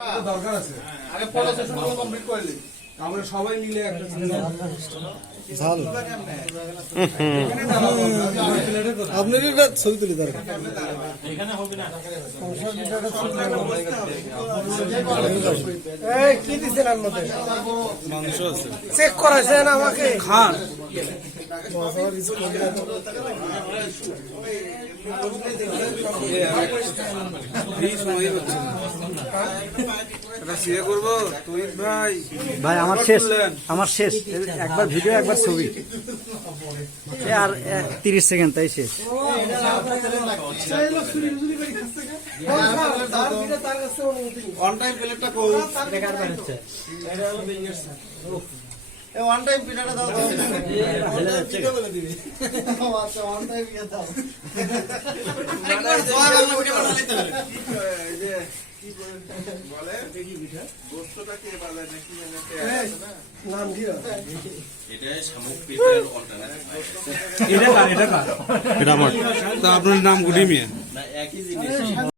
দরকার আছে আগে ফটো সেশনগুলো কমপ্লিট করে নিই আমরা সবাই মিলে একটা ঝাল আপনার একটা ছবি তুলি দরকার এখানে হবে না এই কি দিছেন এর মধ্যে মাংস আছে চেক করাছেন আমাকে খান ভাই আমার শেষ একবার ভিডিও একবার ছবি আর 30 সেকেন্ড তাই শেষ অন টাইম প্লেটটা কই বেকার বানাচ্ছে এটা হলো বিঙ্গের এ ওয়ান টাইম পিঠাটা দাও তো ভিডিও বলে দিবি আচ্ছা ওয়ান টাইম ইয়া দাও একবার জয় বাংলা ভিডিও বানাইতে হবে এই যে কি বলে দেখি পিঠা গোস্তটা কে বানায় নাকি এনেতে নাম কি এটা শামুক পিঠার অল্টারনেটিভ এটা আমার তা আপনার নাম গুডি মিয়া না একই জিনিস